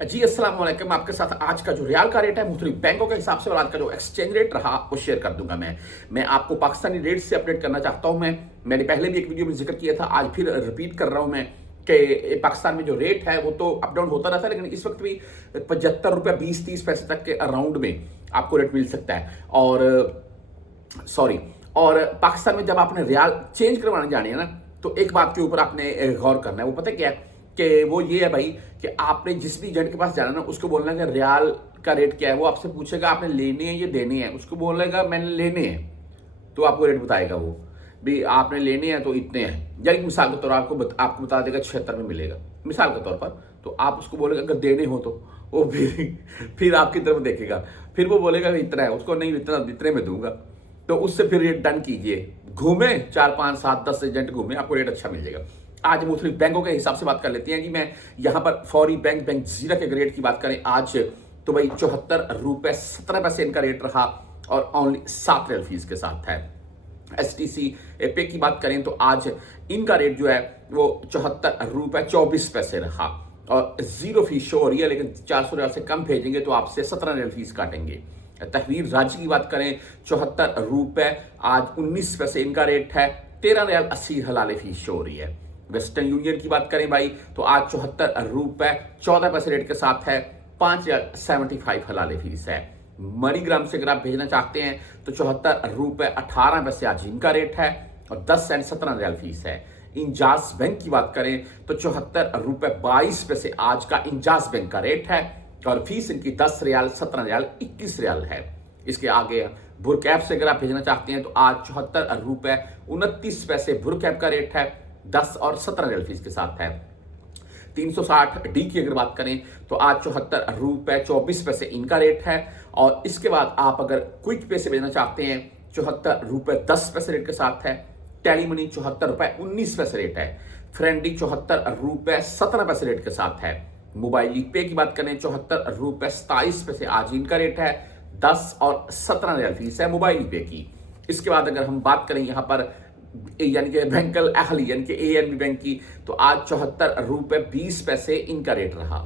जी अस्सलाम वालेकुम। आपके साथ आज का जो रियाल का रेट है मुख्तलिफ बैंकों के हिसाब से और आज का जो एक्सचेंज रेट रहा वो शेयर कर दूंगा। मैं आपको पाकिस्तानी रेट से अपडेट करना चाहता हूं। मैंने पहले भी एक वीडियो में जिक्र किया था, आज फिर रिपीट कर रहा हूं मैं कि पाकिस्तान में जो रेट है वो तो अप डाउन होता रहता है, लेकिन इस वक्त भी 75 रुपया 20-30 पैसे तक के अराउंड में आपको रेट मिल सकता है। और पाकिस्तान में जब आपने रियाल चेंज करवाने जाने है ना, तो एक बात के ऊपर आपने गौर करना है। वो पता क्या है कि वो ये है भाई कि आपने जिस भी एजेंट के पास जाना ना, उसको बोलना है कि रियाल का रेट क्या है। वो आपसे पूछेगा आपने लेने हैं या देने हैं, उसको बोलेगा मैंने लेने हैं, तो आपको रेट बताएगा वो भी आपने लेने हैं तो इतने हैं। यानी मिसाल के तौर पर आपको बता देगा 76 में मिलेगा, मिसाल के तौर पर। तो आप उसको बोलेगा अगर देने हो तो वो फिर आपकी तरफ देखेगा, फिर वो बोलेगा इतना है, उसको नहीं इतना इतने में दूंगा। तो उससे फिर रेट डन कीजिए, घूमे 4 5 7 10 एजेंट घूमे, आपको रेट अच्छा मिल जाएगा। आज मुख्तलिफ बैंकों के हिसाब से बात कर लेते हैं जी। मैं यहाँ पर फौरी बैंक जीरा के रेट की बात करें आज, तो भाई 74 रुपये 17 पैसे इनका रेट रहा और ओनली 7 रियल फीस के साथ है। STC पे की बात करें तो आज इनका रेट जो है वो 74 रुपये 24 पैसे रहा और जीरो फीस शो हो रही है, लेकिन 400 रियाल से कम भेजेंगे तो आपसे 17 रियल फीस काटेंगे। तहरीर राज्य की बात करें 74 रुपये आज 19 पैसे इनका रेट है, 13 रियाल 80 हलाले फीस शो हो रही है। वेस्टर्न यूनियन की बात करें भाई तो आज 74 रुपये 14 पैसे रेट के साथ है, 5.75 हलाले फीस है। मणिग्राम से अगर आप भेजना चाहते हैं तो 74 रुपये 18 पैसे आज इनका रेट है और 10 सेंट 17 रियाल फीस है। इंजाज बैंक की बात करें तो 74 रुपये 22 पैसे आज का इंजाज बैंक का रेट है और फीस इनकी 10 रियाल 17 रियाल 21 रियाल है। इसके आगे भुरकैप से अगर आप भेजना चाहते हैं तो आज 74 रुपये 29 पैसे भुरकैप का रेट है, 10 और 17 रियाल फीस के साथ है। 360 डी की अगर बात करें तो आज 74 रुपये 24 पैसे इनका रेट है और इसके बाद आप अगर क्विक पे से भेजना चाहते हैं 74 रुपये 10 पैसे रेट के साथ है। टेली मनी 74 रुपये 19 पैसे रेट है। फ्रेंडी 74 रुपये 17 पैसे रेट के साथ है। मोबाइल पे की बात करें 74 रुपये 27 पैसे आज इनका रेट है, 10 और 17 रियाल फीस है मोबाइल पे की। इसके बाद अगर हम बात करें यहाँ पर यानी कि बैंकल अहली यानी कि ANB बैंक की, तो आज 74 रुपये 20 पैसे इनका रेट रहा।